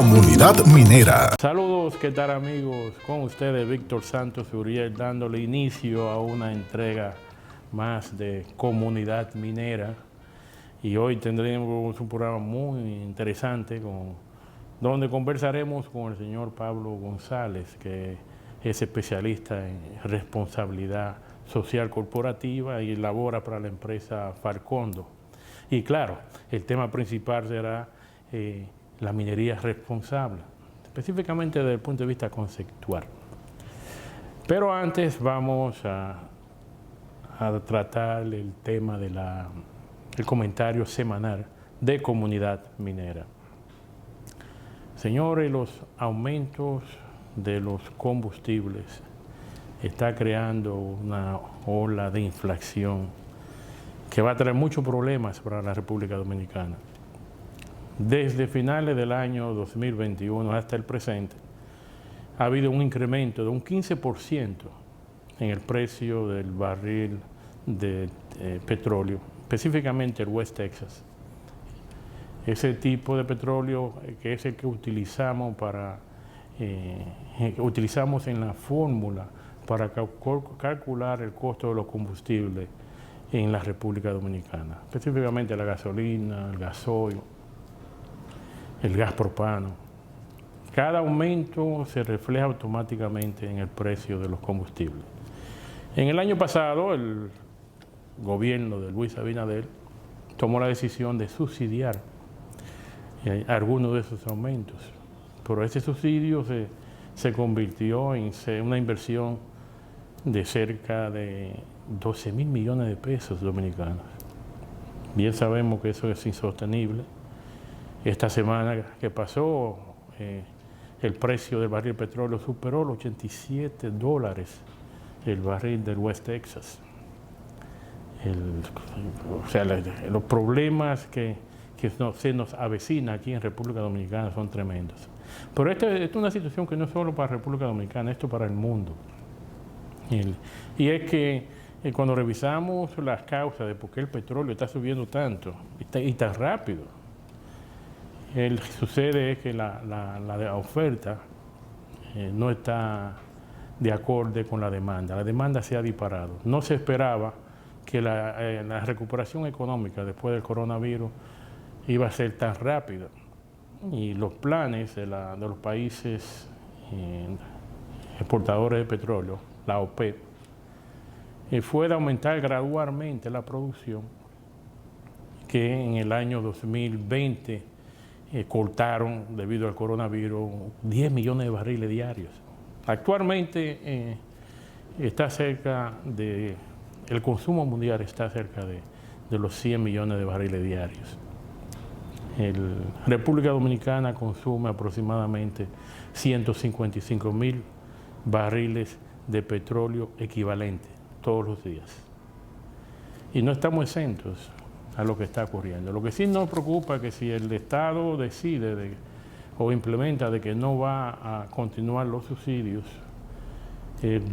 Comunidad Minera. Saludos, ¿qué tal amigos? Con ustedes Víctor Santos Uriel dándole inicio a una entrega más de Comunidad Minera. Y hoy tendremos un programa muy interesante donde conversaremos con el señor Pablo González, que es especialista en responsabilidad social corporativa y labora para la empresa Farcondo. Y claro, el tema principal será la minería responsable, específicamente desde el punto de vista conceptual. Pero antes vamos a tratar el tema del comentario semanal de Comunidad Minera. Señores, los aumentos de los combustibles está creando una ola de inflación que va a traer muchos problemas para la República Dominicana. Desde finales del año 2021 hasta el presente, ha habido un incremento de un 15% en el precio del barril de petróleo, específicamente el West Texas. Ese tipo de petróleo que es el que utilizamos en la fórmula para calcular el costo de los combustibles en la República Dominicana, específicamente la gasolina, el gasoil, el gas propano. Cada aumento se refleja automáticamente en el precio de los combustibles. En el año pasado, el gobierno de Luis Abinader tomó la decisión de subsidiar algunos de esos aumentos, pero ese subsidio se convirtió en una inversión de cerca de 12.000 millones de pesos dominicanos. Bien sabemos que eso es insostenible. Esta semana que pasó, el precio del barril de petróleo superó los $87 el barril del West Texas. Los problemas que se nos avecina aquí en República Dominicana son tremendos. Pero esta es una situación que no es solo para República Dominicana, esto para el mundo. Y es que cuando revisamos las causas de por qué el petróleo está subiendo tanto y tan rápido, sucede que la oferta no está de acorde con la demanda. La demanda se ha disparado. No se esperaba que la recuperación económica después del coronavirus iba a ser tan rápida. Y los planes de los países exportadores de petróleo, la OPEP, fue de aumentar gradualmente la producción, que en el año 2020 cortaron, debido al coronavirus, 10 millones de barriles diarios. Actualmente el consumo mundial está cerca de los 100 millones de barriles diarios. República Dominicana consume aproximadamente 155.000 barriles de petróleo equivalente todos los días. Y no estamos exentos a lo que está ocurriendo. Lo que sí nos preocupa es que si el Estado decide o implementa de que no va a continuar los subsidios,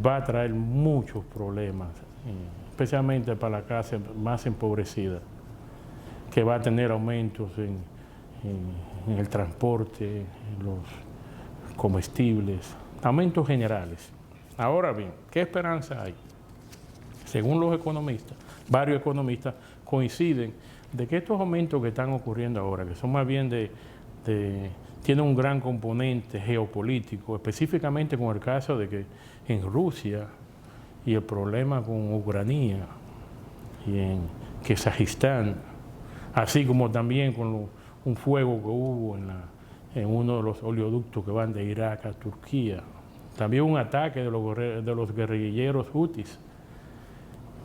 va a traer muchos problemas, especialmente para la clase más empobrecida, que va a tener aumentos en el transporte, en los comestibles, aumentos generales. Ahora bien, ¿qué esperanza hay? Según los economistas, varios economistas coinciden de que estos aumentos que están ocurriendo ahora, que son más bien tienen un gran componente geopolítico, específicamente con el caso de que en Rusia y el problema con Ucrania y en Kazajistán, así como también con un fuego que hubo en uno de los oleoductos que van de Irak a Turquía, también un ataque de los guerrilleros hutis,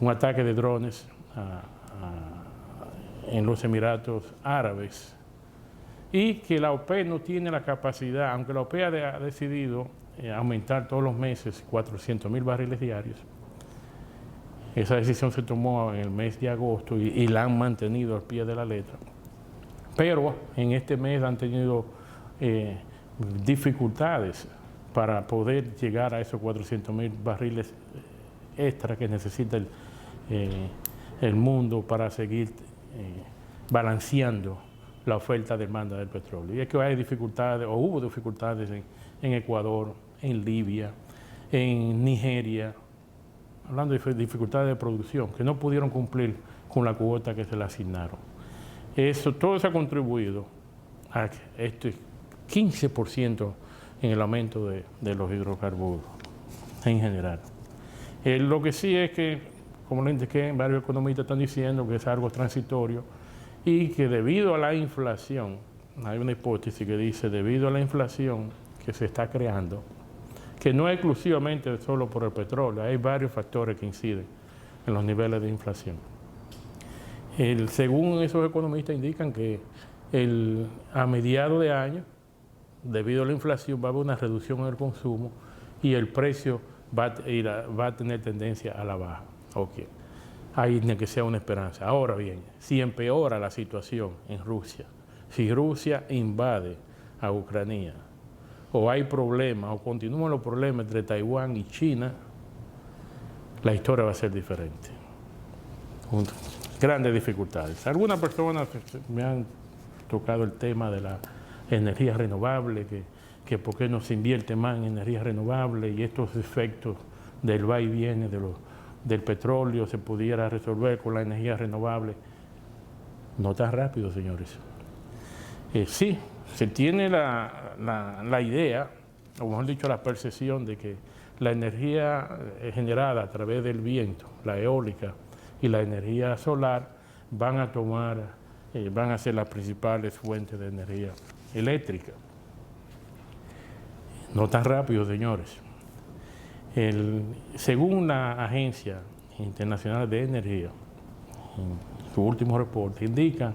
un ataque de drones en los Emiratos Árabes, y que la OPEP no tiene la capacidad, aunque la OPEP ha decidido aumentar todos los meses 400.000 barriles diarios. Esa decisión se tomó en el mes de agosto y la han mantenido al pie de la letra. Pero en este mes han tenido dificultades para poder llegar a esos 400.000 barriles extra que necesita el mundo para seguir balanceando la oferta-demanda del petróleo. Y es que hay dificultades, o hubo dificultades en Ecuador, en Libia, en Nigeria, hablando de dificultades de producción, que no pudieron cumplir con la cuota que se le asignaron. Todo eso ha contribuido a este 15% en el aumento de los hidrocarburos en general. Lo que sí es que, como le indiqué, varios economistas están diciendo que es algo transitorio y que debido a la inflación, hay una hipótesis que dice, debido a la inflación que se está creando, que no es exclusivamente solo por el petróleo, hay varios factores que inciden en los niveles de inflación. Según esos economistas indican que a mediados de año, debido a la inflación, va a haber una reducción en el consumo y el precio va a tener tendencia a la baja. Okay. Ahí tiene que ser una esperanza. Ahora bien, si empeora la situación en Rusia, si Rusia invade a Ucrania, o hay problemas, o continúan los problemas entre Taiwán y China, la historia va a ser diferente. Grandes dificultades. Algunas personas me han tocado el tema de la energía renovable, que por qué no se invierte más en energía renovable y estos efectos del va y viene del petróleo se pudiera resolver con la energía renovable. No tan rápido, señores. Sí, se tiene la idea, o mejor dicho, la percepción de que la energía generada a través del viento, la eólica y la energía solar van a ser las principales fuentes de energía eléctrica. No tan rápido, señores. Según la Agencia Internacional de Energía, en su último reporte, indica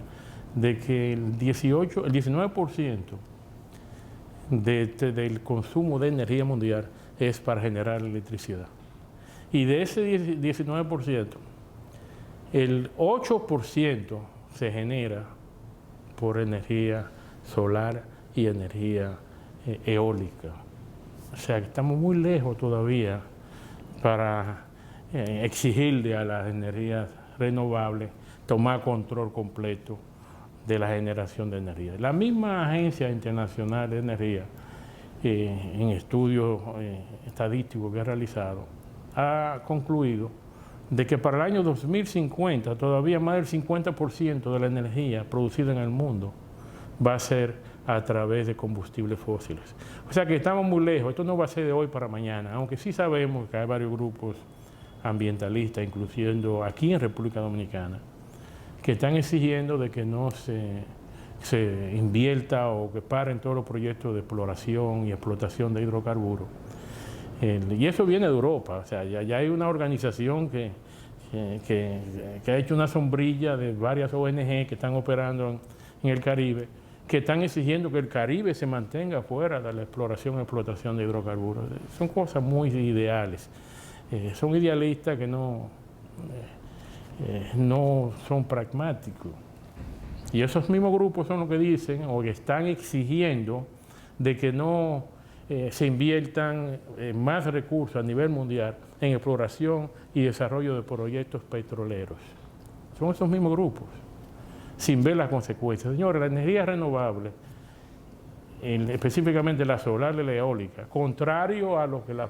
de que el 19% del consumo de energía mundial es para generar electricidad. Y de ese 19%, el 8% se genera por energía solar y energía eólica. O sea, que estamos muy lejos todavía para exigirle a las energías renovables tomar control completo de la generación de energía. La misma Agencia Internacional de Energía, en estudios estadísticos que ha realizado, ha concluido de que para el año 2050 todavía más del 50% de la energía producida en el mundo va a ser a través de combustibles fósiles. O sea que estamos muy lejos, esto no va a ser de hoy para mañana, aunque sí sabemos que hay varios grupos ambientalistas, incluyendo aquí en República Dominicana, que están exigiendo de que no se invierta o que paren todos los proyectos de exploración y explotación de hidrocarburos. Y eso viene de Europa, o sea, ya hay una organización que ha hecho una sombrilla de varias ONG que están operando en el Caribe, que están exigiendo que el Caribe se mantenga fuera de la exploración y explotación de hidrocarburos. Son cosas muy ideales, son idealistas que no son pragmáticos. Y esos mismos grupos son los que dicen o que están exigiendo de que no se inviertan más recursos a nivel mundial en exploración y desarrollo de proyectos petroleros. Son esos mismos grupos, sin ver las consecuencias. Señores, la energía renovable, específicamente la solar y la eólica, contrario a lo que la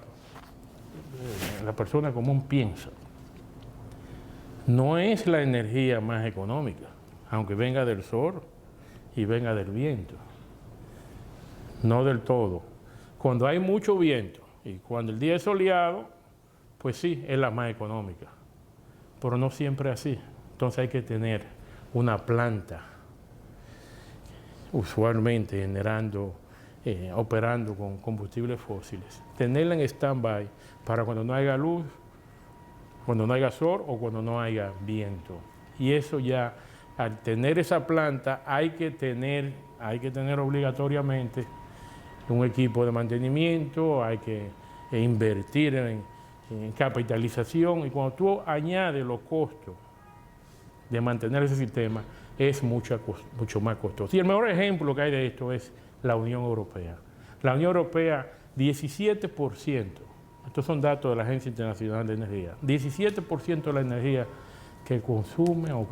persona común piensa, no es la energía más económica, aunque venga del sol y venga del viento. No del todo. Cuando hay mucho viento y cuando el día es soleado, pues sí, es la más económica. Pero no siempre así. Entonces hay que tener una planta, usualmente operando con combustibles fósiles. Tenerla en stand-by para cuando no haya luz, cuando no haya sol o cuando no haya viento. Y eso ya, al tener esa planta, hay que tener obligatoriamente un equipo de mantenimiento, hay que invertir en capitalización, y cuando tú añades los costos de mantener ese sistema, es mucho más costoso. Y el mejor ejemplo que hay de esto es la Unión Europea. La Unión Europea, 17%, estos son datos de la Agencia Internacional de Energía, 17% de la energía que consume o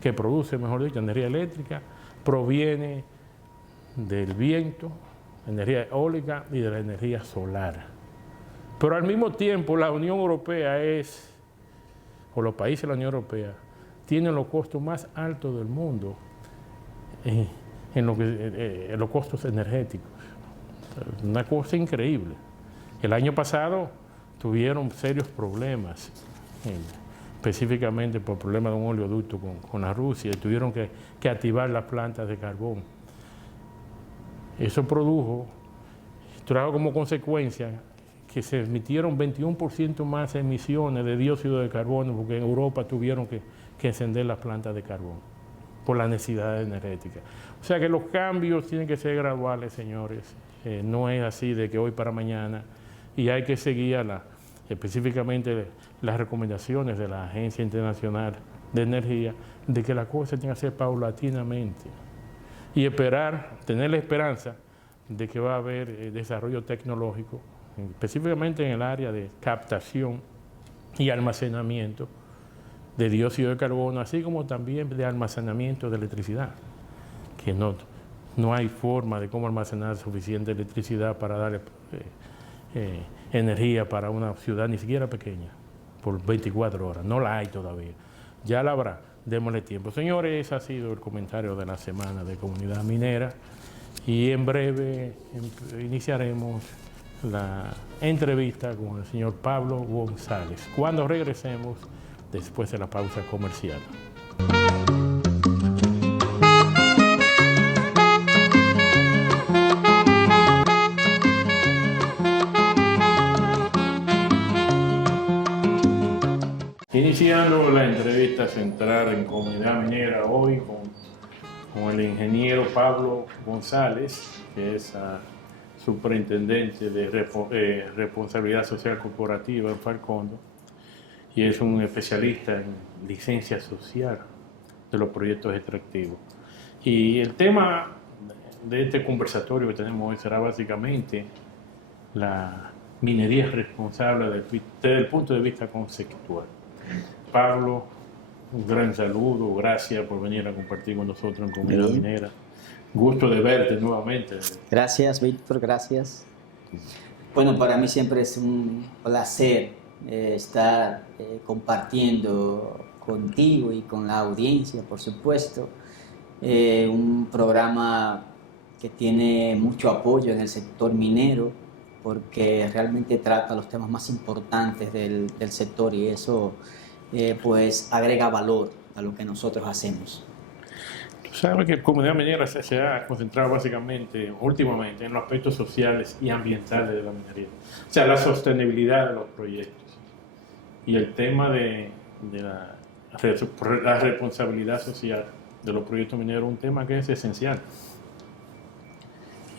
que produce, mejor dicho, energía eléctrica, proviene del viento, energía eólica y de la energía solar. Pero al mismo tiempo la Unión Europea o los países de la Unión Europea, tienen los costos más altos del mundo en los costos energéticos. Una cosa increíble. El año pasado tuvieron serios problemas, específicamente por problemas de un oleoducto con la Rusia, y tuvieron que activar las plantas de carbón. Eso trajo como consecuencia que se emitieron 21% más emisiones de dióxido de carbono, porque en Europa tuvieron que encender las plantas de carbón por la necesidad energética. O sea que los cambios tienen que ser graduales, señores. No es así de que hoy para mañana, y hay que seguir específicamente las recomendaciones de la Agencia Internacional de Energía, de que las cosas tienen que ser paulatinamente y tener la esperanza de que va a haber desarrollo tecnológico, específicamente en el área de captación y almacenamiento de dióxido de carbono, así como también de almacenamiento de electricidad, que no hay forma de cómo almacenar suficiente electricidad para darle energía para una ciudad ni siquiera pequeña, por 24 horas. No la hay todavía. Ya la habrá. Démosle tiempo. Señores, ese ha sido el comentario de la semana de Comunidad Minera, y en breve iniciaremos la entrevista con el señor Pablo González, cuando regresemos después de la pausa comercial. Iniciando la entrevista central en Comunidad Minera hoy con el ingeniero Pablo González, que es superintendente de responsabilidad social corporativa en Falcondo, y es un especialista en licencia social de los proyectos extractivos. Y el tema de este conversatorio que tenemos hoy será básicamente la minería responsable desde el punto de vista conceptual. Pablo, un gran saludo, gracias por venir a compartir con nosotros en Comunidad Minera. Gusto de verte nuevamente. Gracias, Víctor, gracias. Bueno, para mí siempre es un placer estar compartiendo contigo y con la audiencia, por supuesto, un programa que tiene mucho apoyo en el sector minero, porque realmente trata los temas más importantes del sector, y eso pues agrega valor a lo que nosotros hacemos. Tú sabes que Comunidad Minera se ha concentrado básicamente, últimamente, en los aspectos sociales y ambientales de la minería. O sea, la sostenibilidad de los proyectos. Y el tema de la responsabilidad social de los proyectos mineros es un tema que es esencial.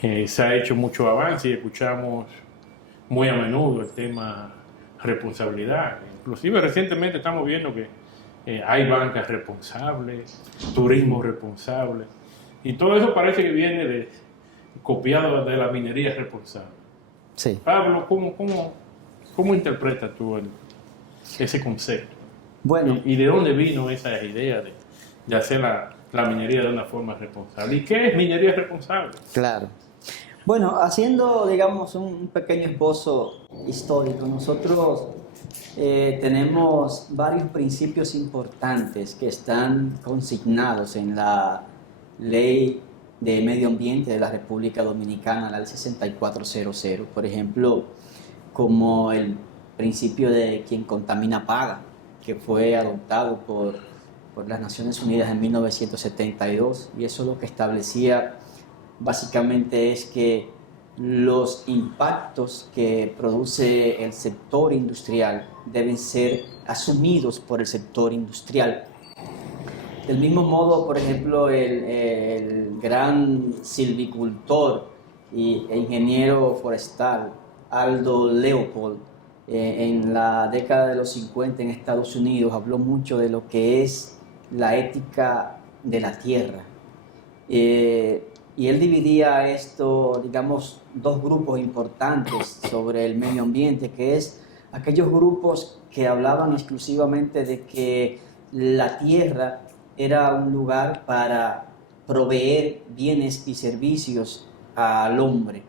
Se ha hecho mucho avance y escuchamos muy a menudo el tema responsabilidad. Inclusive recientemente estamos viendo que hay bancas responsables, turismo responsable, y todo eso parece que viene copiado de la minería responsable. Sí. Pablo, ¿cómo interpretas tú ese concepto? Bueno, ¿Y de dónde vino esa idea de hacer la minería de una forma responsable? ¿Y qué es minería responsable? claro. Bueno, haciendo, digamos, un pequeño esbozo histórico, nosotros tenemos varios principios importantes que están consignados en la Ley de Medio Ambiente de la República Dominicana, la Ley 6400, por ejemplo, como el principio de quien contamina paga, que fue adoptado por las Naciones Unidas en 1972, y eso lo que establecía básicamente es que los impactos que produce el sector industrial deben ser asumidos por el sector industrial. Del mismo modo, por ejemplo, el gran silvicultor e ingeniero forestal Aldo Leopold, en la década de los 50 en Estados Unidos, habló mucho de lo que es la ética de la tierra. Y él dividía esto, digamos, dos grupos importantes sobre el medio ambiente, que es aquellos grupos que hablaban exclusivamente de que la tierra era un lugar para proveer bienes y servicios al hombre.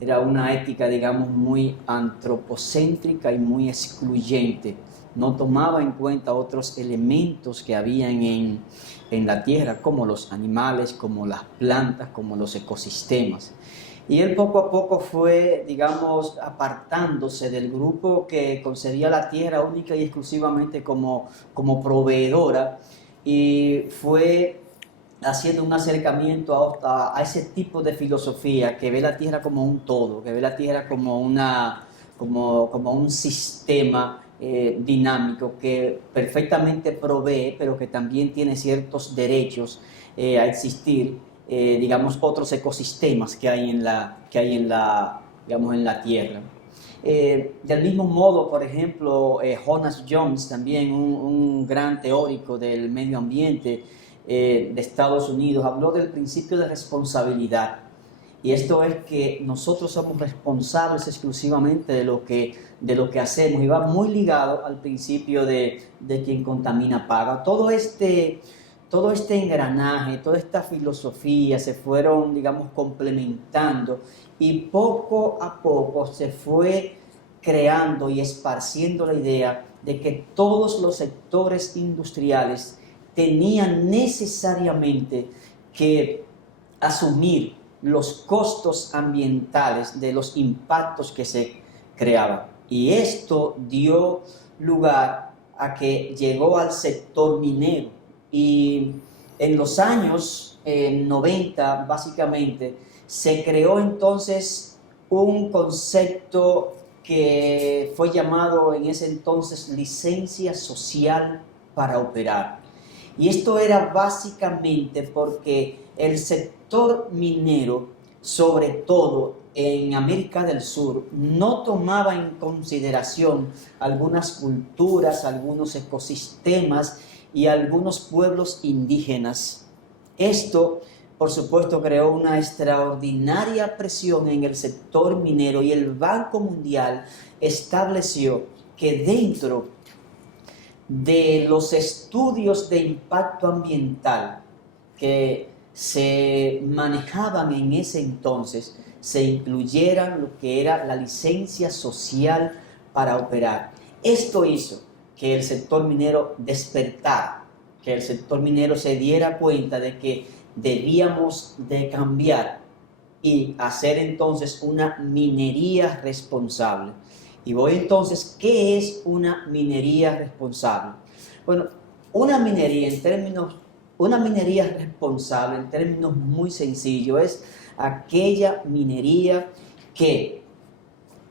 Era una ética, digamos, muy antropocéntrica y muy excluyente. No tomaba en cuenta otros elementos que habían en la tierra, como los animales, como las plantas, como los ecosistemas. Y él poco a poco fue, digamos, apartándose del grupo que concebía la tierra única y exclusivamente como proveedora, y fue haciendo un acercamiento a ese tipo de filosofía que ve la tierra como un todo, que ve la tierra como un sistema dinámico que perfectamente provee, pero que también tiene ciertos derechos a existir, digamos, otros ecosistemas digamos, en la tierra. Del mismo modo, por ejemplo, Jonas Jones, también un gran teórico del medio ambiente de Estados Unidos, habló del principio de responsabilidad. Y esto es que nosotros somos responsables exclusivamente de lo que hacemos, y va muy ligado al principio de quien contamina paga. Todo este engranaje, toda esta filosofía se fueron, digamos, complementando, y poco a poco se fue creando y esparciendo la idea de que todos los sectores industriales tenían necesariamente que asumir los costos ambientales de los impactos que se creaban. Y esto dio lugar a que llegó al sector minero. Y en los años 90, básicamente, se creó entonces un concepto que fue llamado en ese entonces licencia social para operar. Y esto era básicamente porque el sector minero, sobre todo en América del Sur, no tomaba en consideración algunas culturas, algunos ecosistemas y algunos pueblos indígenas. Esto, por supuesto, creó una extraordinaria presión en el sector minero, y el Banco Mundial estableció que dentro de los estudios de impacto ambiental que se manejaban en ese entonces, se incluyeran lo que era la licencia social para operar. Esto hizo que el sector minero despertara, que el sector minero se diera cuenta de que debíamos de cambiar y hacer entonces una minería responsable. Y voy entonces, ¿qué es una minería responsable? Bueno, una minería responsable, en términos muy sencillos, es aquella minería que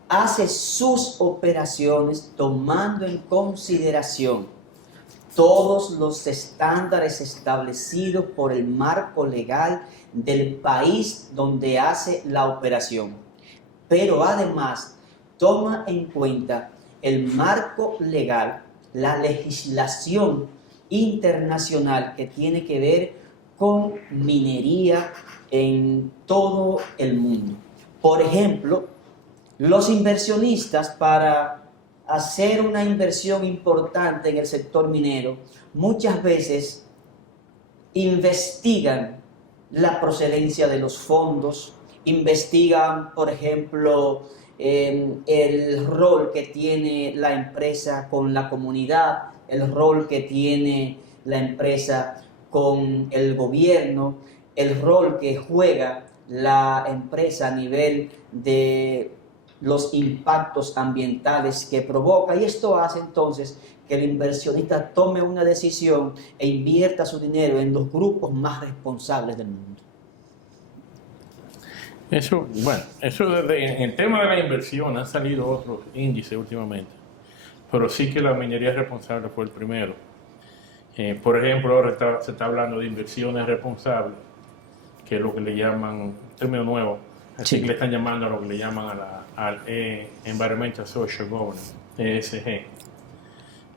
hace sus operaciones tomando en consideración todos los estándares establecidos por el marco legal del país donde hace la operación, pero además toma en cuenta el marco legal, la legislación internacional que tiene que ver con minería en todo el mundo. Por ejemplo, los inversionistas, para hacer una inversión importante en el sector minero, muchas veces investigan la procedencia de los fondos, investigan, por ejemplo, el rol que tiene la empresa con la comunidad, el rol que tiene la empresa con el gobierno, el rol que juega la empresa a nivel de los impactos ambientales que provoca, y esto hace entonces que el inversionista tome una decisión e invierta su dinero en los grupos más responsables del mundo. Eso, bueno, en el tema de la inversión han salido otros índices últimamente, pero sí que la minería responsable fue el primero. Por ejemplo, ahora se está hablando de inversiones responsables, que es lo que le llaman, término nuevo, así Sí. que le están llamando a lo que le llaman al Environmental Social Governance, ESG,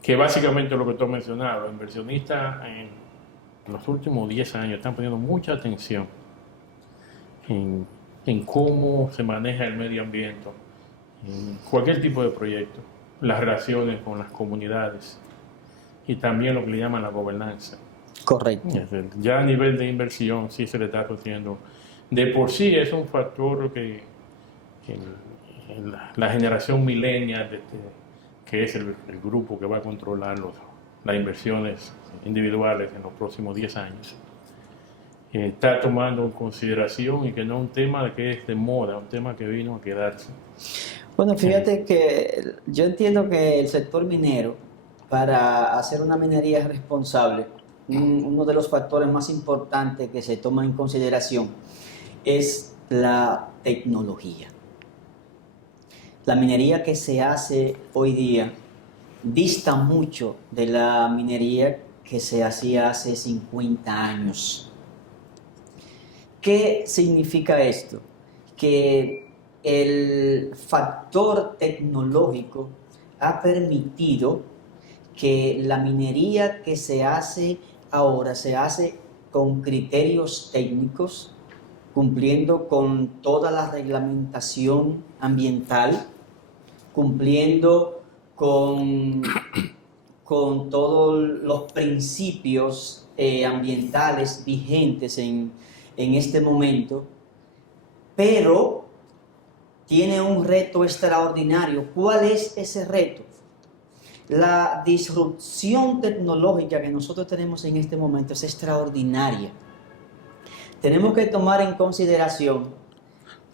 que básicamente es lo que tú has mencionado. Los inversionistas en los últimos 10 años están poniendo mucha atención en cómo se maneja el medio ambiente, en cualquier tipo de proyecto, las relaciones con las comunidades y también lo que le llaman la gobernanza. Correcto. Ya a nivel de inversión sí se le está haciendo. De por sí es un factor que la generación millennial, que es el grupo que va a controlar las inversiones individuales en los próximos 10 años, está tomando en consideración y que no es un tema que es de moda, un tema que vino a quedarse. Bueno, fíjate que yo entiendo que el sector minero, para hacer una minería responsable, uno de los factores más importantes que se toma en consideración es la tecnología. La minería que se hace hoy día dista mucho de la minería que se hacía hace 50 años. ¿Qué significa esto? Que el factor tecnológico ha permitido que la minería que se hace ahora se hace con criterios técnicos, cumpliendo con toda la reglamentación ambiental, cumpliendo con todos los principios ambientales vigentes en este momento, pero tiene un reto extraordinario. ¿Cuál es ese reto? La disrupción tecnológica que nosotros tenemos en este momento es extraordinaria. Tenemos que tomar en consideración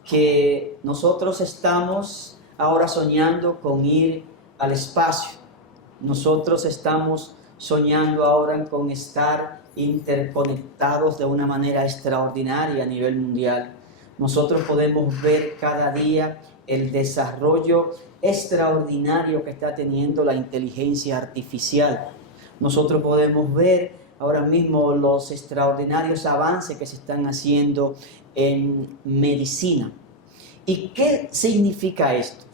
que nosotros estamos ahora soñando con ir al espacio. Nosotros estamos soñando ahora con estar interconectados de una manera extraordinaria a nivel mundial. Nosotros podemos ver cada día el desarrollo extraordinario que está teniendo la inteligencia artificial. Nosotros podemos ver ahora mismo los extraordinarios avances que se están haciendo en medicina. ¿Y qué significa esto?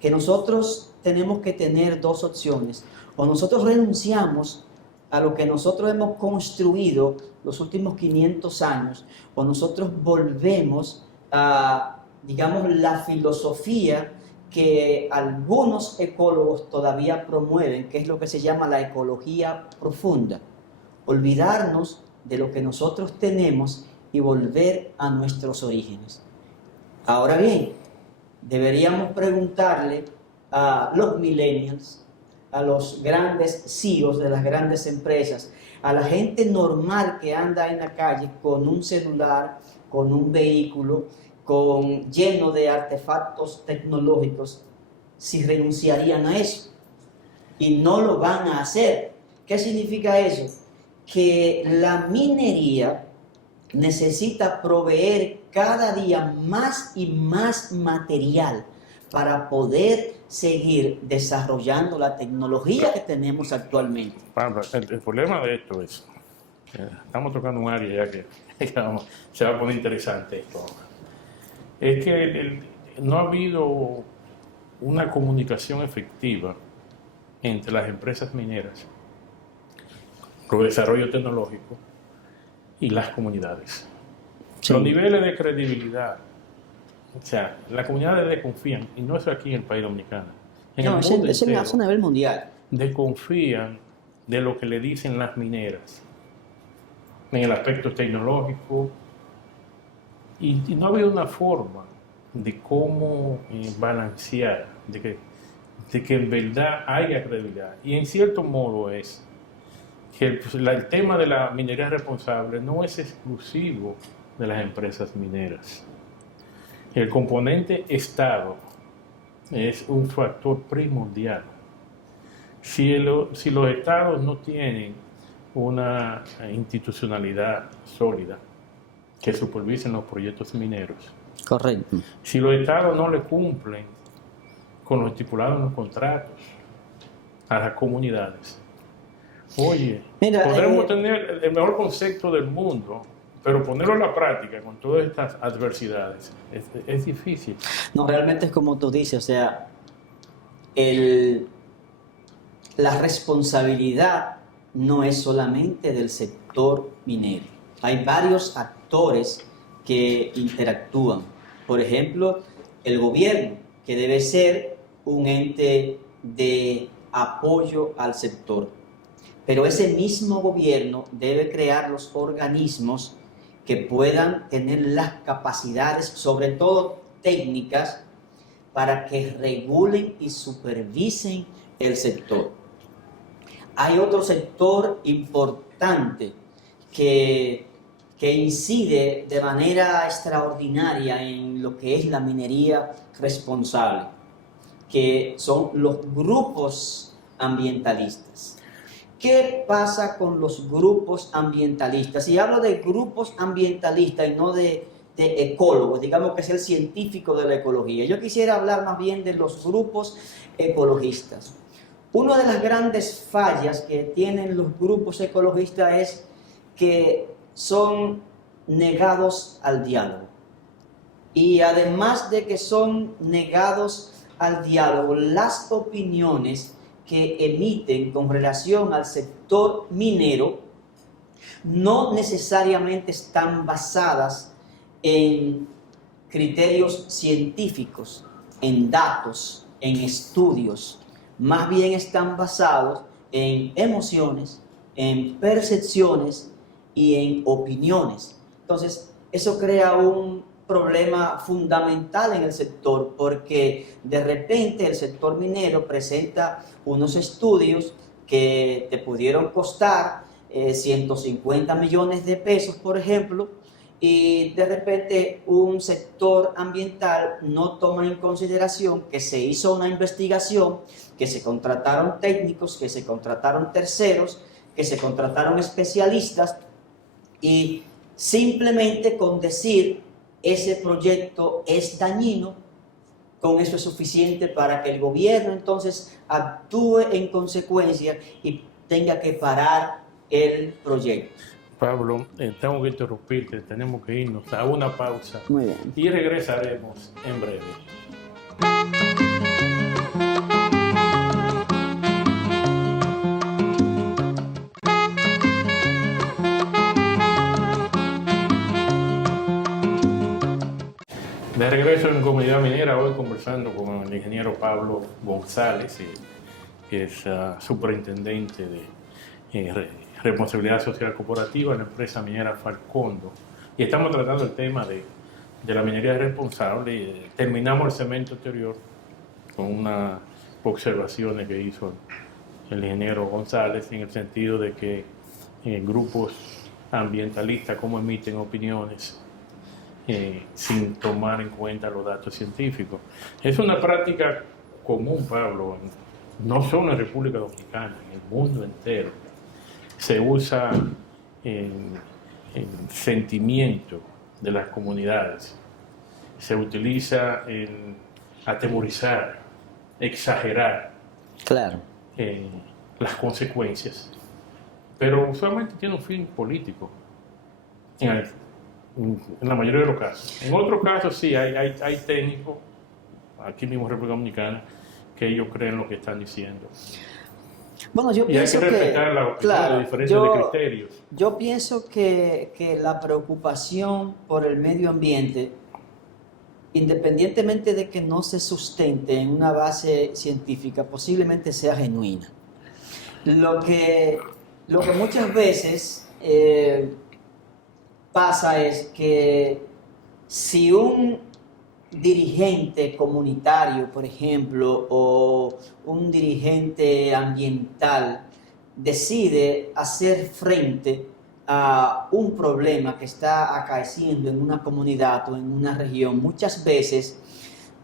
Que nosotros tenemos que tener dos opciones. O nosotros renunciamos a lo que nosotros hemos construido los últimos 500 años, o nosotros volvemos a, digamos, la filosofía que algunos ecólogos todavía promueven, que es lo que se llama la ecología profunda. Olvidarnos de lo que nosotros tenemos y volver a nuestros orígenes. Ahora bien, deberíamos preguntarle a los millennials, a los grandes CEOs de las grandes empresas, a la gente normal que anda en la calle con un celular, con un vehículo, lleno de artefactos tecnológicos, si renunciarían a eso. Y no lo van a hacer. ¿Qué significa eso? Que la minería necesita proveer cada día más y más material para poder seguir desarrollando la tecnología que tenemos actualmente. Pablo, el problema de esto es, estamos tocando un área ya que se va a poner interesante esto. Es que no ha habido una comunicación efectiva entre las empresas mineras, los desarrollos tecnológicos y las comunidades. Sí. Los niveles de credibilidad, o sea, las comunidades desconfían, y no es aquí en el país dominicano, en el mundo es a nivel mundial. Desconfían de lo que le dicen las mineras en el aspecto tecnológico, y no ha habido una forma de cómo balancear, de que en verdad haya credibilidad. Y en cierto modo es que el tema de la minería responsable no es exclusivo de las empresas mineras. El componente Estado es un factor primordial. Si los estados no tienen una institucionalidad sólida que supervisen los proyectos mineros, correcto, si los estados no le cumplen con lo estipulado en los contratos a las comunidades, oye, podremos tener el mejor concepto del mundo, pero ponerlo en la práctica con todas estas adversidades es difícil. No, realmente es como tú dices, o sea, la responsabilidad no es solamente del sector minero. Hay varios actores que interactúan. Por ejemplo, el gobierno, que debe ser un ente de apoyo al sector. pero ese mismo gobierno debe crear los organismos que puedan tener las capacidades, sobre todo técnicas, para que regulen y supervisen el sector. Hay otro sector importante que incide de manera extraordinaria en lo que es la minería responsable, que son los grupos ambientalistas. ¿Qué pasa con los grupos ambientalistas? Y hablo de grupos ambientalistas y no de ecólogos, digamos que es el científico de la ecología. Yo quisiera hablar más bien de los grupos ecologistas. Una de las grandes fallas que tienen los grupos ecologistas es que son negados al diálogo. Y además de que son negados al diálogo, las opiniones que emiten con relación al sector minero no necesariamente están basadas en criterios científicos, en datos, en estudios. Más bien están basados en emociones, en percepciones y en opiniones. Entonces, eso crea un problema fundamental en el sector, porque de repente el sector minero presenta unos estudios que te pudieron costar 150 millones de pesos, por ejemplo, y de repente un sector ambiental no toma en consideración que se hizo una investigación, que se contrataron técnicos, que se contrataron terceros, que se contrataron especialistas, y simplemente con decir ese proyecto es dañino, con eso es suficiente para que el gobierno entonces actúe en consecuencia y tenga que parar el proyecto. Pablo, tengo que interrumpirte, tenemos que irnos a una pausa. Muy bien. Y regresaremos en breve. De regreso en Comunidad Minera, hoy conversando con el ingeniero Pablo González, que es superintendente de responsabilidad social corporativa en la empresa minera Falcondo. Y estamos tratando el tema de la minería responsable. Terminamos el segmento anterior con unas observaciones que hizo el ingeniero González en el sentido de que grupos ambientalistas como emiten opiniones sin tomar en cuenta los datos científicos. Es una práctica común, Pablo, no solo en República Dominicana, en el mundo entero. Se usa en sentimiento de las comunidades, se utiliza en atemorizar, exagerar Claro. las consecuencias, pero usualmente tiene un fin político en la mayoría de los casos. En otros casos sí, hay técnicos, aquí mismo en República Dominicana, que ellos creen lo que están diciendo. Bueno, yo Y hay pienso que respetar la opinión de diferencia de criterios. Yo pienso que la preocupación por el medio ambiente, independientemente de que no se sustente en una base científica, posiblemente sea genuina. Lo que muchas veces pasa es que si un dirigente comunitario, por ejemplo, o un dirigente ambiental decide hacer frente a un problema que está acaeciendo en una comunidad o en una región, muchas veces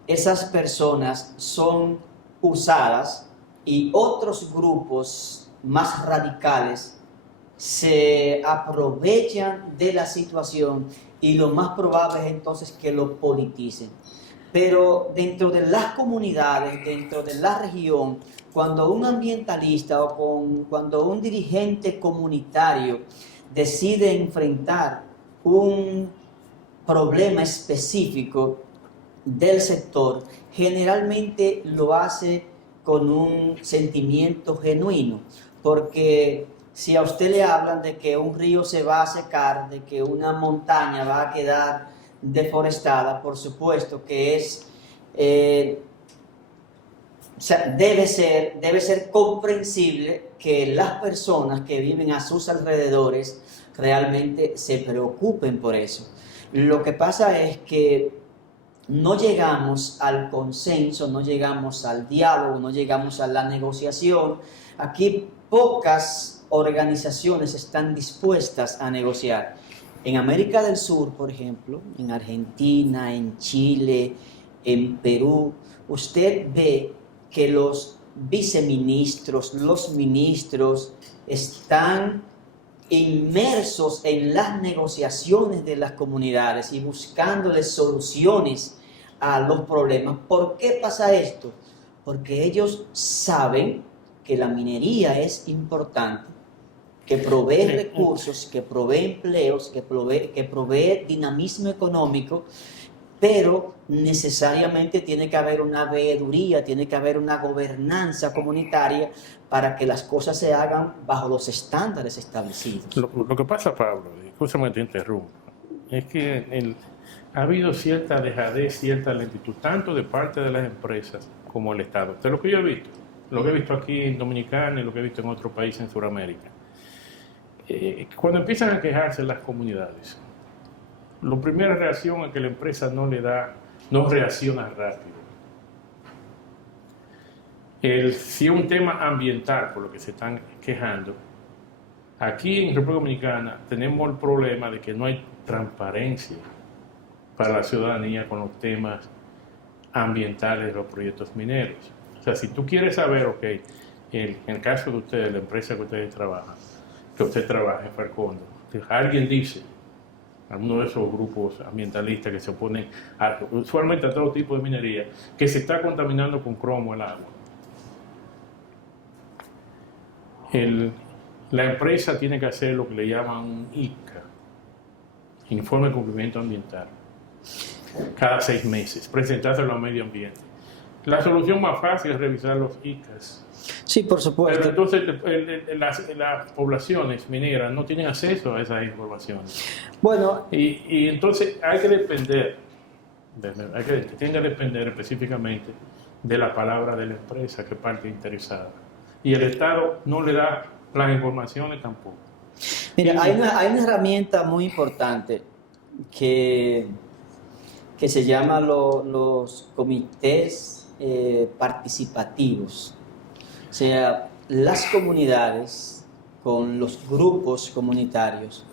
esas personas son usadas y otros grupos más radicales se aprovechan de la situación y lo más probable es entonces que lo politicen. Pero dentro de las comunidades, dentro de la región, cuando un ambientalista o cuando un dirigente comunitario decide enfrentar un problema específico del sector, generalmente lo hace con un sentimiento genuino, porque si a usted le hablan de que un río se va a secar, de que una montaña va a quedar deforestada, por supuesto que es o sea, debe ser comprensible que las personas que viven a sus alrededores realmente se preocupen por eso. Lo que pasa es que no llegamos al consenso, no llegamos al diálogo, no llegamos a la negociación. Aquí pocas organizaciones están dispuestas a negociar. En América del Sur, por ejemplo, en Argentina, en Chile, en Perú, usted ve que los viceministros, los ministros están inmersos en las negociaciones de las comunidades y buscándoles soluciones a los problemas. ¿Por qué pasa esto? Porque ellos saben que la minería es importante, que provee recursos, que provee empleos, que provee dinamismo económico, pero necesariamente tiene que haber una veeduría, tiene que haber una gobernanza comunitaria para que las cosas se hagan bajo los estándares establecidos. Lo que pasa, Pablo, escúchame que te interrumpa, es que ha habido cierta dejadez, cierta lentitud, tanto de parte de las empresas como el Estado. Esto es lo que yo he visto, lo que he visto aquí en Dominicana y lo que he visto en otros países en Sudamérica. Cuando empiezan a quejarse las comunidades, la primera reacción es que la empresa no reacciona rápido. Si es un tema ambiental por lo que se están quejando, aquí en República Dominicana tenemos el problema de que no hay transparencia para la ciudadanía con los temas ambientales de los proyectos mineros. O sea, si tú quieres saber, ok, en el caso de ustedes, la empresa que ustedes trabajan, que usted trabaja en Farcondo, alguien dice, alguno de esos grupos ambientalistas que se oponen usualmente a todo tipo de minería, que se está contaminando con cromo el agua. La empresa tiene que hacer lo que le llaman un ICA, Informe de Cumplimiento Ambiental, cada 6 meses, presentárselo al medio ambiente. La solución más fácil es revisar los ICAs. Sí, por supuesto. Pero entonces las poblaciones mineras no tienen acceso a esas informaciones. Bueno, y entonces hay que depender, tiene que depender específicamente de la palabra de la empresa, que parte interesada. Y el Estado no le da las informaciones tampoco. Mira, hay una herramienta muy importante que se llama los comités participativos. O sea, las comunidades con los grupos comunitarios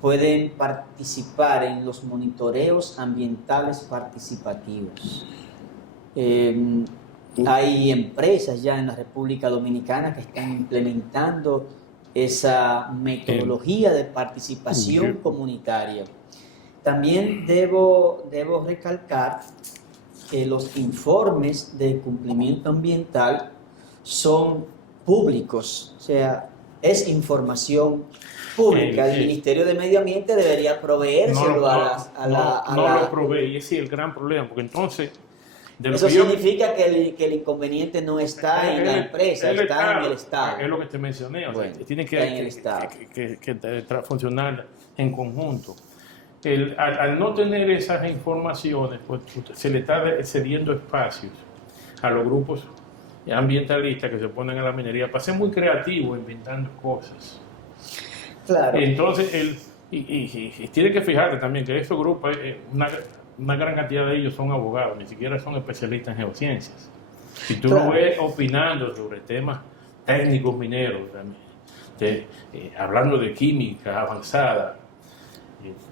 pueden participar en los monitoreos ambientales participativos. Hay empresas ya en la República Dominicana que están implementando esa metodología de participación comunitaria. También debo recalcar que los informes de cumplimiento ambiental son públicos, o sea, es información pública. El Ministerio de Medio Ambiente debería proveérselo no lo provee, y ese es el gran problema, porque entonces... Eso significa que el inconveniente no está en la empresa, está en el Estado. Es lo que te mencioné, o sea, tiene que funcionar en conjunto. Al no tener esas informaciones, pues se le está cediendo espacios a los grupos ambientalistas que se ponen a la minería para ser muy creativos inventando cosas. Claro. Entonces, y tiene que fijarte también que esos grupos, una gran cantidad de ellos son abogados, ni siquiera son especialistas en geociencias. Si tú lo ves opinando sobre temas técnicos mineros, hablando de química avanzada,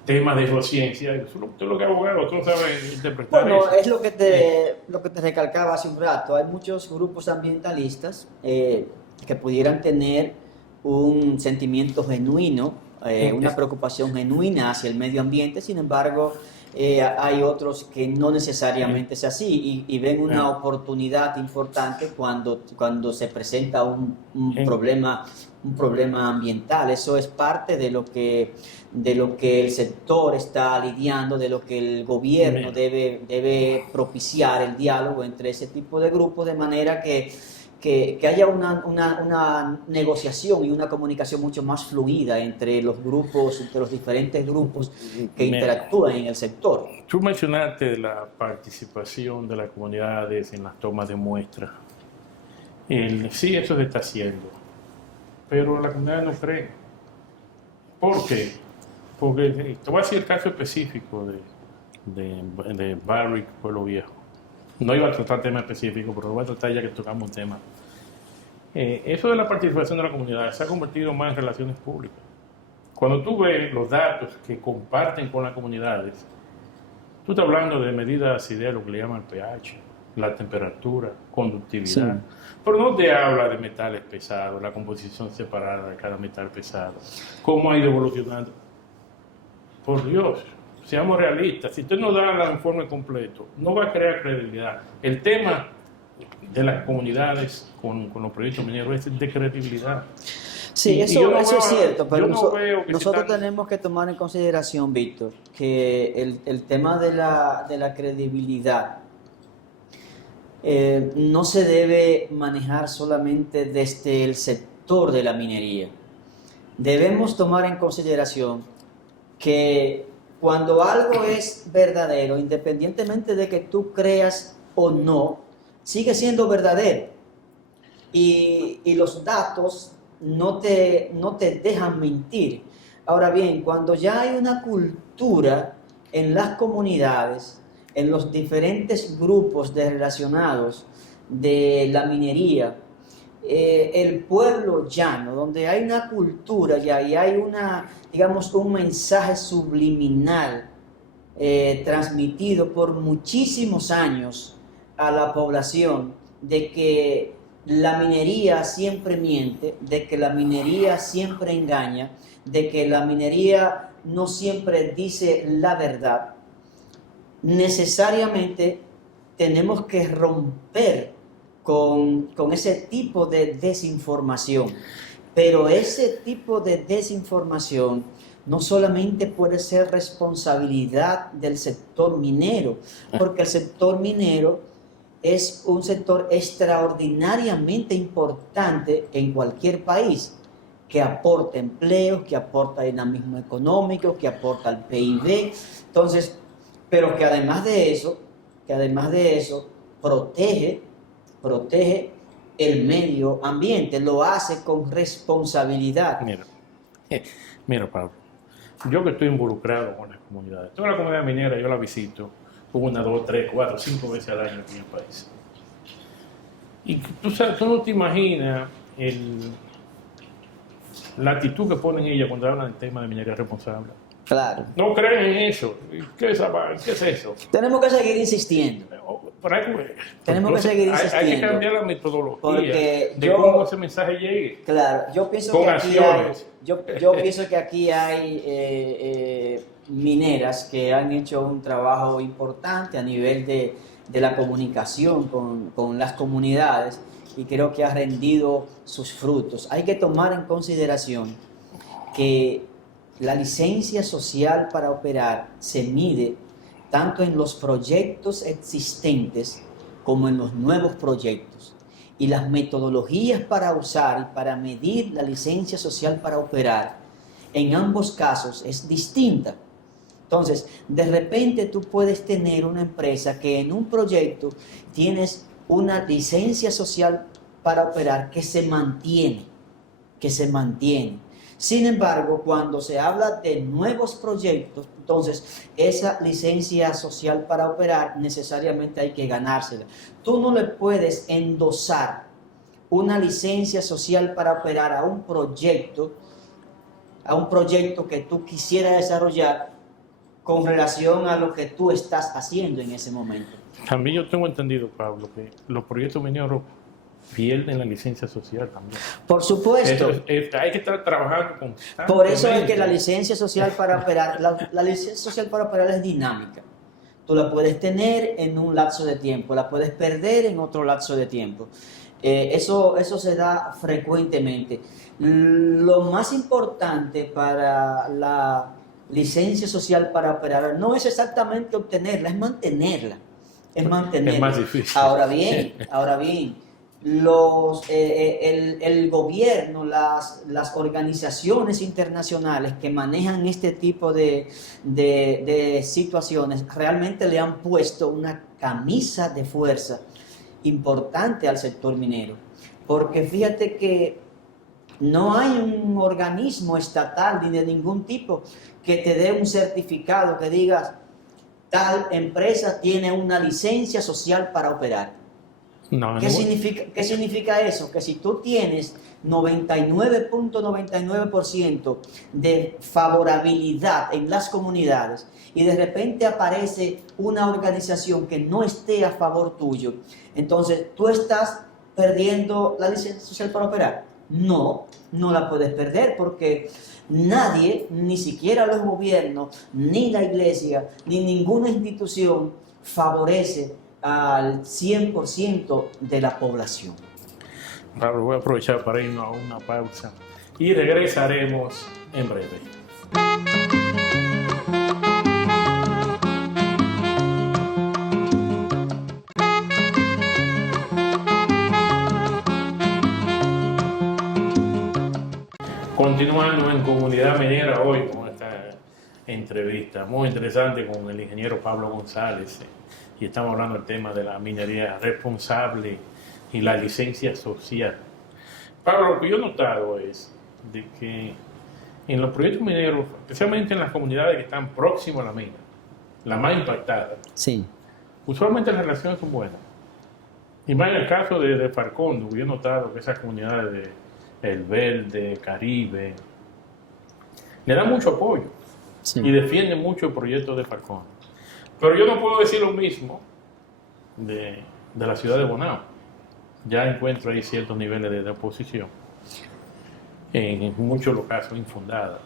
temas de geociencia, tú lo que abogado, tú sabes interpretar. Bueno, eso. Es lo que te recalcaba hace un rato. Hay muchos grupos ambientalistas que pudieran tener un sentimiento genuino, una preocupación genuina hacia el medio ambiente. Sin embargo, hay otros que no necesariamente es así y ven una oportunidad importante cuando se presenta un problema ambiental. Eso es parte de lo que el sector está lidiando, de lo que el gobierno debe propiciar el diálogo entre ese tipo de grupos, de manera que haya una negociación y una comunicación mucho más fluida entre los diferentes grupos que interactúan en el sector. Tú mencionaste la participación de las comunidades en las tomas de muestras Sí, eso se está haciendo, pero la comunidad no cree. ¿Por qué? Porque te voy a decir el caso específico de Barrick, Pueblo Viejo. No iba a tratar temas específicos, pero lo voy a tratar ya que tocamos un tema. Eso de la participación de la comunidad se ha convertido más en relaciones públicas. Cuando tú ves los datos que comparten con las comunidades, tú estás hablando de medidas de lo que le llaman pH, la temperatura, conductividad, Sí. pero no te habla de metales pesados, la composición separada de cada metal pesado, cómo ha ido evolucionando. Por Dios, seamos realistas, si usted no da el informe completo, no va a crear credibilidad. El tema de las comunidades con los proyectos mineros es de credibilidad. Sí, Y eso, yo no eso veo, es cierto, pero yo no veo que se nosotros están... tenemos que tomar en consideración, Víctor, que el tema de la credibilidad no se debe manejar solamente desde el sector de la minería. Debemos tomar en consideración que cuando algo es verdadero, independientemente de que tú creas o no, sigue siendo verdadero. Y los datos no te dejan mentir. Ahora bien, cuando ya hay una cultura en las comunidades, en los diferentes grupos de relacionados de la minería, el pueblo llano, donde hay una cultura ya y hay digamos, un mensaje subliminal transmitido por muchísimos años a la población de que la minería siempre miente, de que la minería siempre engaña, de que la minería no siempre dice la verdad. Necesariamente tenemos que romper con ese tipo de desinformación. Pero ese tipo de desinformación no solamente puede ser responsabilidad del sector minero, porque el sector minero es un sector extraordinariamente importante en cualquier país, que aporta empleos, que aporta dinamismo económico, que aporta al PIB. Entonces, pero que además de eso, protege el medio ambiente, lo hace con responsabilidad. Mira, Pablo, yo que estoy involucrado con las comunidades, toda la comunidad minera yo la visito 1, 2, 3, 4, 5 veces al año aquí en el país. Y tú no te imaginas la actitud que ponen ellas cuando hablan del tema de minería responsable. Claro. No creen en eso. ¿Qué es eso? Tenemos que seguir insistiendo. Tenemos que seguir insistiendo. Hay que cambiar la metodología porque de cómo ese mensaje llegue. Claro, yo pienso Con que aquí acciones. yo pienso que aquí hay mineras que han hecho un trabajo importante a nivel de la comunicación con las comunidades y creo que ha rendido sus frutos. Hay que tomar en consideración que la licencia social para operar se mide tanto en los proyectos existentes como en los nuevos proyectos. Y las metodologías para usar y para medir la licencia social para operar en ambos casos es distinta. Entonces, de repente tú puedes tener una empresa que en un proyecto tienes una licencia social para operar que se mantiene. Sin embargo, cuando se habla de nuevos proyectos, entonces esa licencia social para operar necesariamente hay que ganársela. Tú no le puedes endosar una licencia social para operar a un proyecto que tú quisieras desarrollar con relación a lo que tú estás haciendo en ese momento. También yo tengo entendido, Pablo, que los proyectos mineros pierden la licencia social también. Por supuesto. Hay que estar trabajando constantemente. Por eso es que la licencia social para operar, la licencia social para operar es dinámica. Tú la puedes tener en un lapso de tiempo, la puedes perder en otro lapso de tiempo. Eso se da frecuentemente. Lo más importante para la licencia social para operar no es exactamente obtenerla, es mantenerla. Es más difícil. Ahora bien, el gobierno, las organizaciones internacionales que manejan este tipo de situaciones realmente le han puesto una camisa de fuerza importante al sector minero. porque fíjate que no hay un organismo estatal ni de ningún tipo que te dé un certificado que digas tal empresa tiene una licencia social para operar. No, ¿Qué significa eso? Que si tú tienes 99.99% de favorabilidad en las comunidades y de repente aparece una organización que no esté a favor tuyo, entonces tú estás perdiendo la licencia social para operar. No, no la puedes perder porque nadie, ni siquiera los gobiernos, ni la iglesia, ni ninguna institución favorece al 100% de la población. Pablo, voy a aprovechar para irnos a una pausa y regresaremos en breve. Continuando en Comunidad Minera hoy con esta entrevista muy interesante con el ingeniero Pablo González, y estamos hablando del tema de la minería responsable y la licencia social. Pablo, lo que yo he notado es de que en los proyectos mineros, especialmente en las comunidades que están próximas a la mina, la más impactada, sí, usualmente las relaciones son buenas. Y más en el caso de Farcondo, yo he notado que esas comunidades de El Verde, Caribe, le dan mucho apoyo sí. y defienden mucho el proyecto de Farcondo. Pero yo no puedo decir lo mismo de la ciudad de Bonao. Ya encuentro ahí ciertos niveles de oposición, en muchos de los casos infundadas.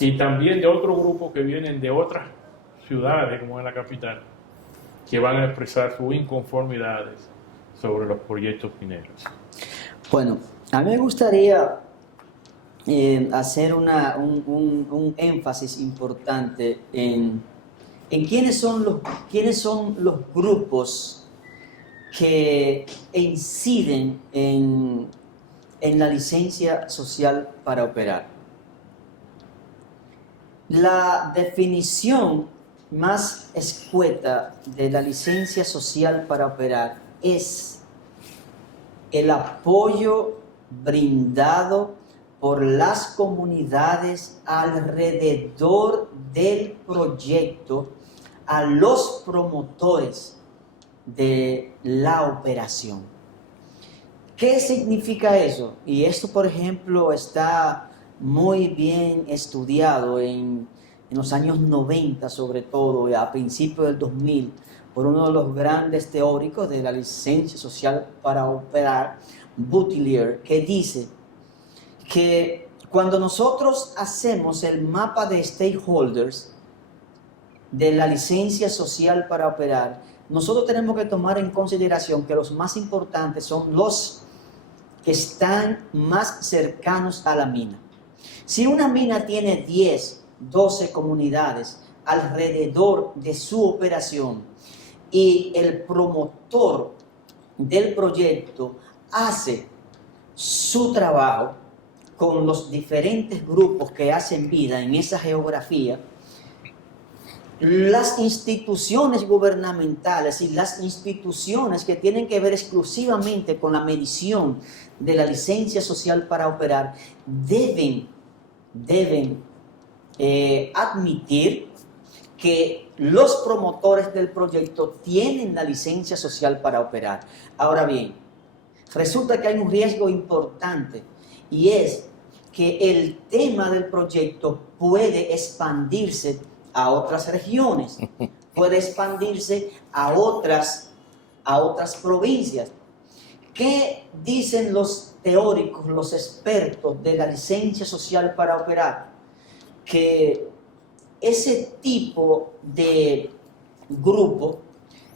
Y también de otros grupos que vienen de otras ciudades, como en la capital, que van a expresar sus inconformidades sobre los proyectos mineros. Bueno, a mí me gustaría hacer un énfasis importante en quiénes son los grupos que inciden en la licencia social para operar. La definición más escueta de la licencia social para operar es el apoyo brindado por las comunidades alrededor del proyecto a los promotores de la operación. ¿Qué significa eso? Y esto, por ejemplo, está muy bien estudiado en los años 90, sobre todo, y a principios del 2000, por uno de los grandes teóricos de la licencia social para operar, Butelier, que dice que cuando nosotros hacemos el mapa de stakeholders de la licencia social para operar, nosotros tenemos que tomar en consideración que los más importantes son los que están más cercanos a la mina. Si una mina tiene 10, 12 comunidades alrededor de su operación y el promotor del proyecto hace su trabajo con los diferentes grupos que hacen vida en esa geografía, las instituciones gubernamentales y las instituciones que tienen que ver exclusivamente con la medición de la licencia social para operar deben admitir que los promotores del proyecto tienen la licencia social para operar. Ahora bien, resulta que hay un riesgo importante y es que el tema del proyecto puede expandirse a otras regiones, puede expandirse a otras provincias. ¿Qué dicen los teóricos, los expertos de la licencia social para operar? Que ese tipo de grupo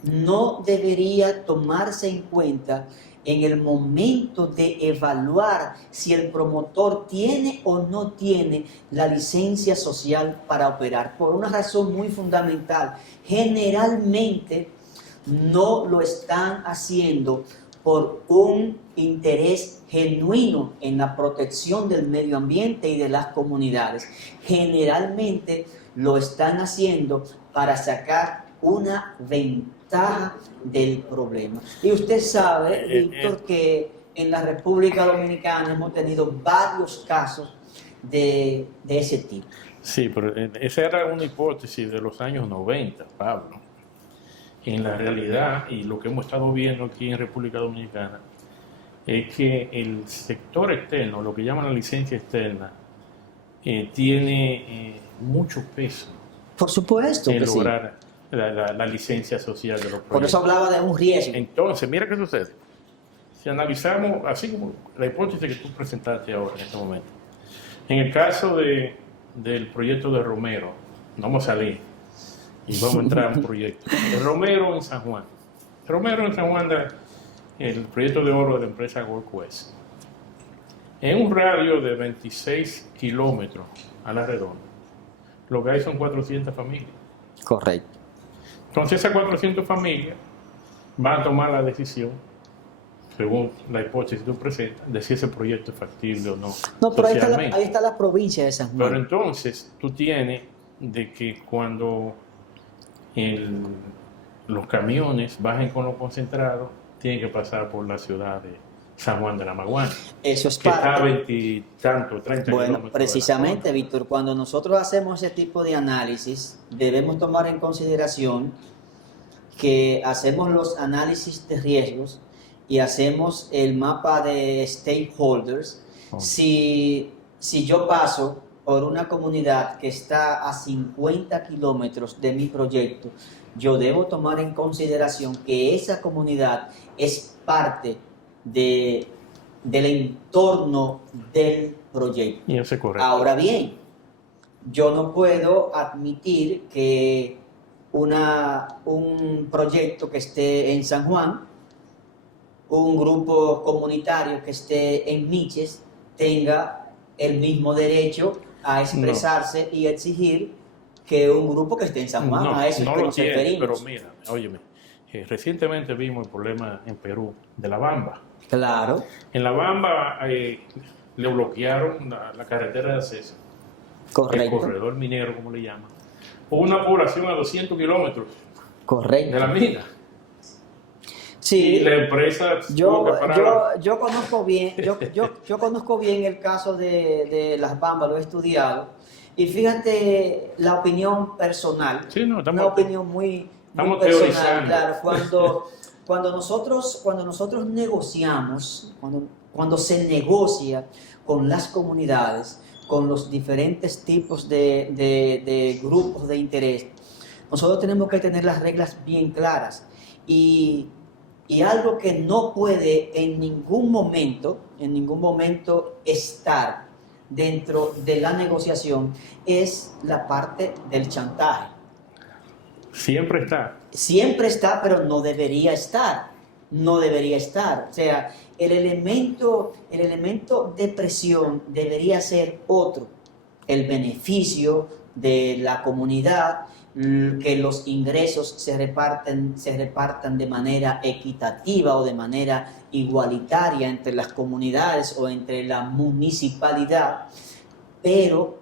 no debería tomarse en cuenta en el momento de evaluar si el promotor tiene o no tiene la licencia social para operar, por una razón muy fundamental. Generalmente no lo están haciendo por un interés genuino en la protección del medio ambiente y de las comunidades. Generalmente lo están haciendo para sacar una ventaja del problema. Y usted sabe, Víctor, que en la República Dominicana hemos tenido varios casos de ese tipo. Sí, pero esa era una hipótesis de los años 90, Pablo. En la realidad, y lo que hemos estado viendo aquí en República Dominicana, es que el sector externo, lo que llaman la licencia externa, tiene mucho peso Por supuesto en que sí. lograr la licencia social de los proyectos. Por eso hablaba de un riesgo. Entonces, mira qué sucede. Si analizamos, así como la hipótesis que tú presentaste ahora en este momento, en el caso del proyecto de Romero, vamos a salir y vamos a entrar a un proyecto. El Romero en San Juan. Romero en San Juan, el proyecto de oro de la empresa Gold Quest. En un radio de 26 kilómetros a la redonda, lo que hay son 400 familias. Correcto. Entonces esas 400 familias van a tomar la decisión, según la hipótesis que tú presentas, de si ese proyecto es factible o no. No, pero socialmente. ahí está la provincia de San Juan. Pero entonces tú tienes de que cuando los camiones bajen con los concentrados, tienen que pasar por la ciudad de San Juan de la Maguana. Eso es que parte. está a 20 tanto, 30 Bueno, kilómetros. precisamente, Víctor, cuando nosotros hacemos ese tipo de análisis, debemos tomar en consideración que hacemos los análisis de riesgos y hacemos el mapa de stakeholders. Si yo paso por una comunidad que está a 50 kilómetros de mi proyecto, yo debo tomar en consideración que esa comunidad es parte del entorno del proyecto. Y eso es correcto. Ahora bien, yo no puedo admitir que un proyecto que esté en San Juan, un grupo comunitario que esté en Miches, tenga el mismo derecho a expresarse y exigir que un grupo que esté en San Juan. A eso es que nos referimos. Pero mira, óyeme, recientemente vimos el problema en Perú de La Bamba. Claro. En La Bamba le bloquearon la carretera de acceso. Correcto. El corredor minero, como le llaman. Hubo una población a 200 kilómetros Correcto. de la mina. Sí. Y la empresa tuvo que parar. Yo conozco bien, yo conozco bien el caso de Las Bambas, lo he estudiado. Y fíjate la opinión personal. Sí, no, una opinión muy personal. Teorizando. Claro, cuando nosotros negociamos, cuando se negocia con las comunidades, con los diferentes tipos de grupos de interés, nosotros tenemos que tener las reglas bien claras. Y algo que no puede en ningún momento estar dentro de la negociación es la parte del chantaje. Siempre está. Siempre está, pero no debería estar. No debería estar. O sea, el elemento de presión debería ser otro. El beneficio de la comunidad, que los ingresos se repartan de manera equitativa o de manera igualitaria entre las comunidades o entre la municipalidad, pero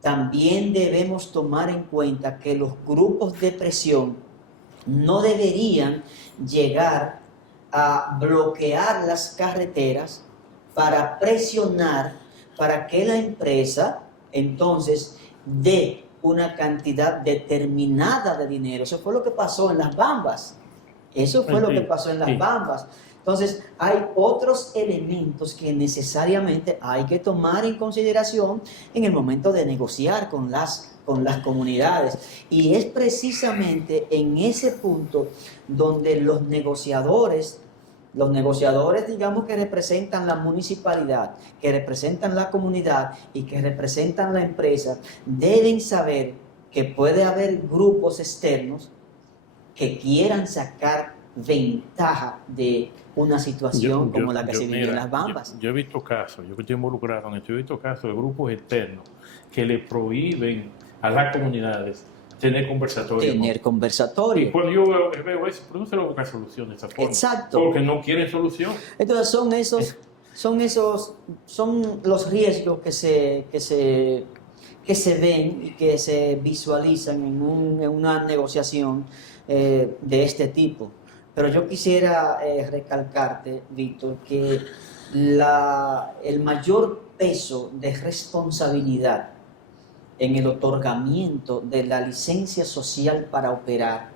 también debemos tomar en cuenta que los grupos de presión no deberían llegar a bloquear las carreteras para presionar para que la empresa entonces dé una cantidad determinada de dinero. Eso fue lo que pasó en Las Bambas. Entonces, hay otros elementos que necesariamente hay que tomar en consideración en el momento de negociar con las comunidades. Y es precisamente en ese punto donde los negociadores, digamos, que representan la municipalidad, que representan la comunidad y que representan la empresa, deben saber que puede haber grupos externos que quieran sacar ventaja de una situación como la que se vive en Las Bambas. Yo he visto casos, yo que estoy involucrado en esto, he visto casos de grupos externos que le prohíben a las comunidades tener conversatorios. Y cuando yo veo eso, pero no se le busca solución de esa forma. Exacto. Porque no quieren solución. Entonces son los riesgos que se ven y que se visualizan en una negociación de este tipo. Pero yo quisiera recalcarte, Víctor, que el mayor peso de responsabilidad en el otorgamiento de la licencia social para operar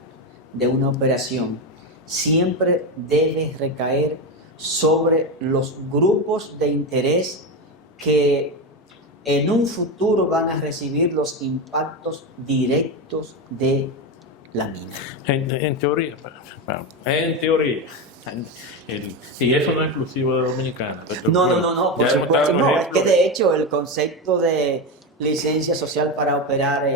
de una operación siempre debe recaer sobre los grupos de interés que en un futuro van a recibir los impactos directos de la mina. En teoría, en teoría. Y eso no es exclusivo de Dominicana. No, por supuesto no. Es que de hecho el concepto de licencia social para operar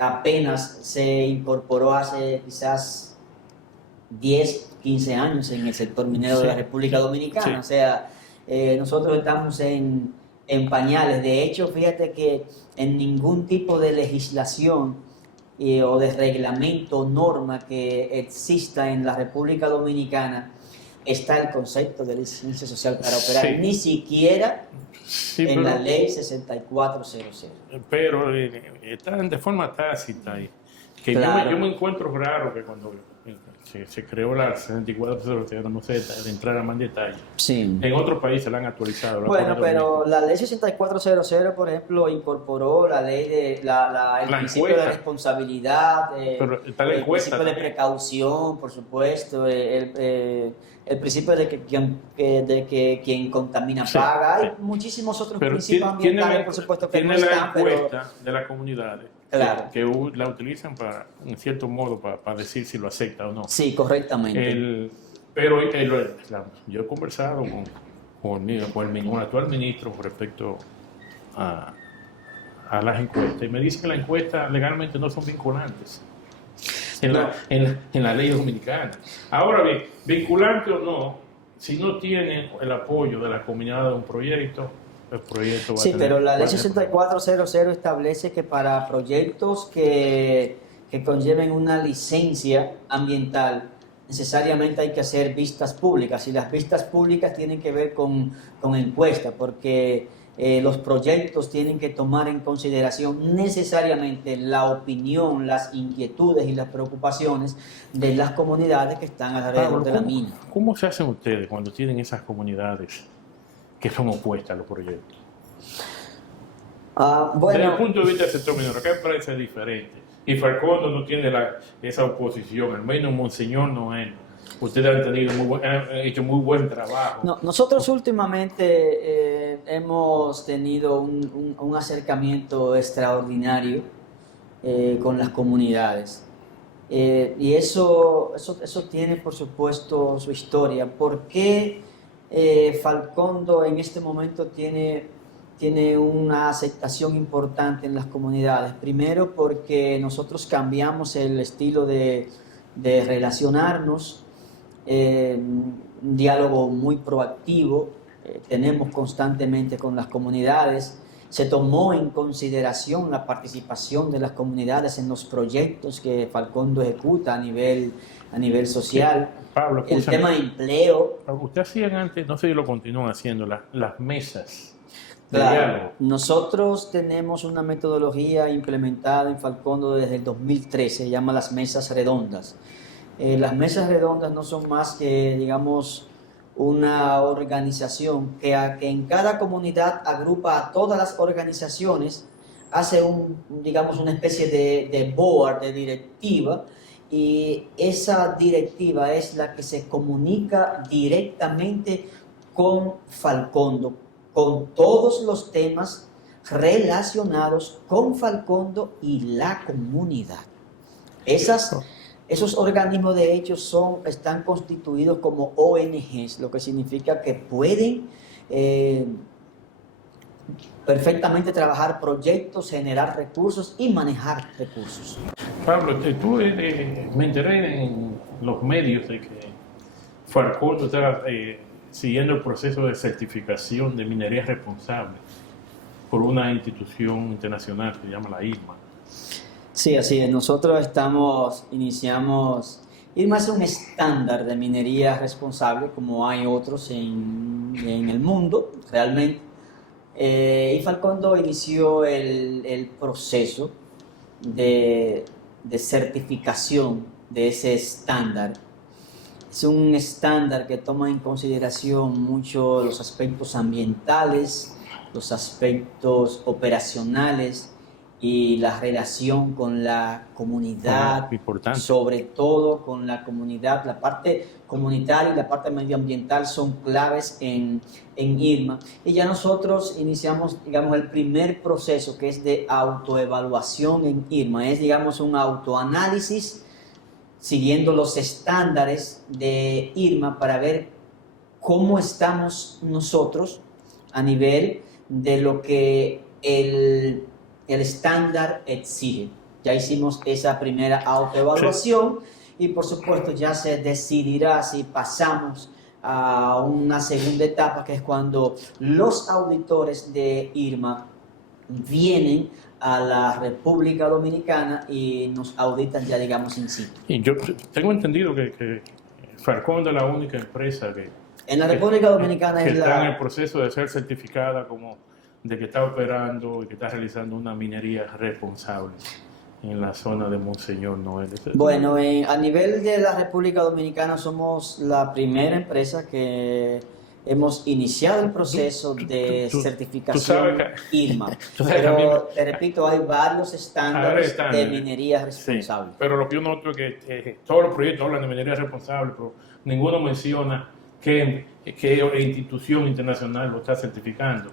apenas se incorporó hace quizás 10, 15 años en el sector minero de la República Dominicana. Sí. O sea, nosotros estamos en pañales. De hecho, fíjate que en ningún tipo de legislación o de reglamento o norma que exista en la República Dominicana está el concepto de licencia social para operar, Sí. ni siquiera en la ley 6400. Pero están de forma tácita ahí. Que Claro. yo me encuentro raro que cuando se creó la 6400, no sé, de entrar a más detalle. Sí. En otros países la han actualizado. Bueno, pero la ley 6400, por ejemplo, incorporó la ley de el La principio encuesta. de responsabilidad, Pero está la el encuesta principio de también. precaución, por supuesto, el principio de que quien contamina Sí, paga. Hay sí. muchísimos otros Pero principios ambientales, por supuesto, que no tiene la están, pero encuesta de las comunidades Claro. que la utilizan para, en cierto modo, para decir si lo acepta o no. sí, correctamente. Pero yo he conversado con el actual ministro con respecto a las encuestas y me dice que las encuestas legalmente no son vinculantes en la ley dominicana. Ahora bien, vinculante o no, si no tiene el apoyo de la comunidad de un proyecto, el proyecto va a Sí, tener... pero la ley va a tener 6400 establece que para proyectos que conlleven una licencia ambiental, necesariamente hay que hacer vistas públicas, y las vistas públicas tienen que ver con encuestas, porque los proyectos tienen que tomar en consideración necesariamente la opinión, las inquietudes y las preocupaciones de las comunidades que están alrededor Pablo, de la mina. ¿Cómo se hacen ustedes cuando tienen esas comunidades que son opuestas a los proyectos? Desde el Bueno, punto de vista del sector minero, ¿qué parece diferente? Y Falcondo no tiene esa oposición, al menos Monseñor no es. Ustedes han hecho muy buen trabajo. no, nosotros últimamente hemos tenido un acercamiento extraordinario con las comunidades. Y eso tiene, por supuesto, su historia. ¿Por qué Falcondo en este momento tiene una aceptación importante en las comunidades? Primero, porque nosotros cambiamos el estilo de relacionarnos, un diálogo muy proactivo, tenemos constantemente con las comunidades. Se tomó en consideración la participación de las comunidades en los proyectos que Falcondo ejecuta a nivel social. Pablo, El escúchame. tema de empleo. Ustedes hacían antes, no sé si lo continúan haciendo, las mesas de Claro, diálogo. nosotros tenemos una metodología implementada en Falcondo desde el 2013, se llama las mesas redondas. Las mesas redondas no son más que, digamos, una organización que en cada comunidad agrupa a todas las organizaciones, hace digamos, una especie de board, de directiva, y esa directiva es la que se comunica directamente con Falcondo, con todos los temas relacionados con Falcondo y la comunidad. Esos organismos, de hecho, están constituidos como ONGs, lo que significa que pueden perfectamente trabajar proyectos, generar recursos y manejar recursos. Pablo, me enteré en los medios de que Falcondo está siguiendo el proceso de certificación de minería responsable por una institución internacional que se llama la IRMA. Sí, así es. Nosotros iniciamos, IRMA es un estándar de minería responsable, como hay otros en el mundo, realmente. Y Falcondo inició el proceso de certificación de ese estándar. Es un estándar que toma en consideración mucho los aspectos ambientales, los aspectos operacionales y la relación con la comunidad, Importante. sobre todo con la comunidad. La parte comunitaria y la parte medioambiental son claves en IRMA. Y ya nosotros iniciamos, digamos, el primer proceso, que es de autoevaluación en IRMA. Es, digamos, un autoanálisis siguiendo los estándares de IRMA para ver cómo estamos nosotros a nivel de lo que el estándar exige. Ya hicimos esa primera autoevaluación y por supuesto ya se decidirá si pasamos a una segunda etapa, que es cuando los auditores de IRMA vienen a la República Dominicana y nos auditan ya, digamos, in situ. Y yo tengo entendido que Falcón es la única empresa que En la República Dominicana que es está en la... el proceso de ser certificada como de que está operando y que está realizando una minería responsable en la zona de Monseñor Noel. Bueno, a nivel de la República Dominicana somos la primera empresa que hemos iniciado el proceso de certificación IRMA. Pero te repito, hay varios estándares de minería responsable. Sí, pero lo que yo noto es que todos los proyectos hablan de minería responsable, pero ninguno menciona qué institución internacional lo está certificando.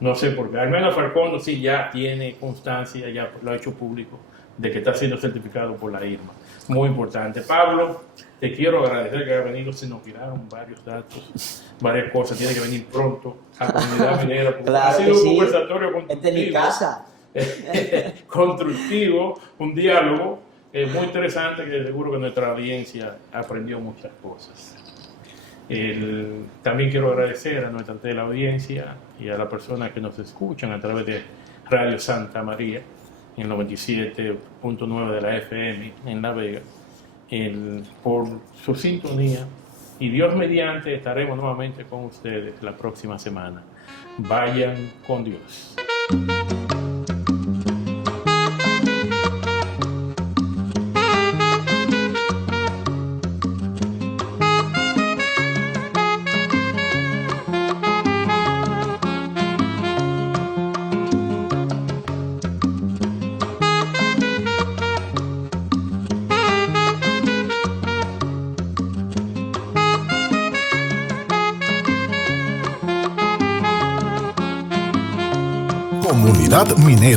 No sé por qué. Al menos Falcón sí ya tiene constancia, ya lo ha hecho público, de que está siendo certificado por la IRMA. Muy importante. Pablo, te quiero agradecer que haya venido. Se nos quedaron varios datos, varias cosas. Tiene que venir pronto a la comunidad minera. Claro, ha sido un sí. conversatorio constructivo. Esta es mi casa. Constructivo, un diálogo muy interesante que seguro que nuestra audiencia aprendió muchas cosas. También quiero agradecer a nuestra teleaudiencia y a las personas que nos escuchan a través de Radio Santa María en 97.9 de la FM en La Vega, por su sintonía, y Dios mediante estaremos nuevamente con ustedes la próxima semana. Vayan con Dios. Comunidad Minera.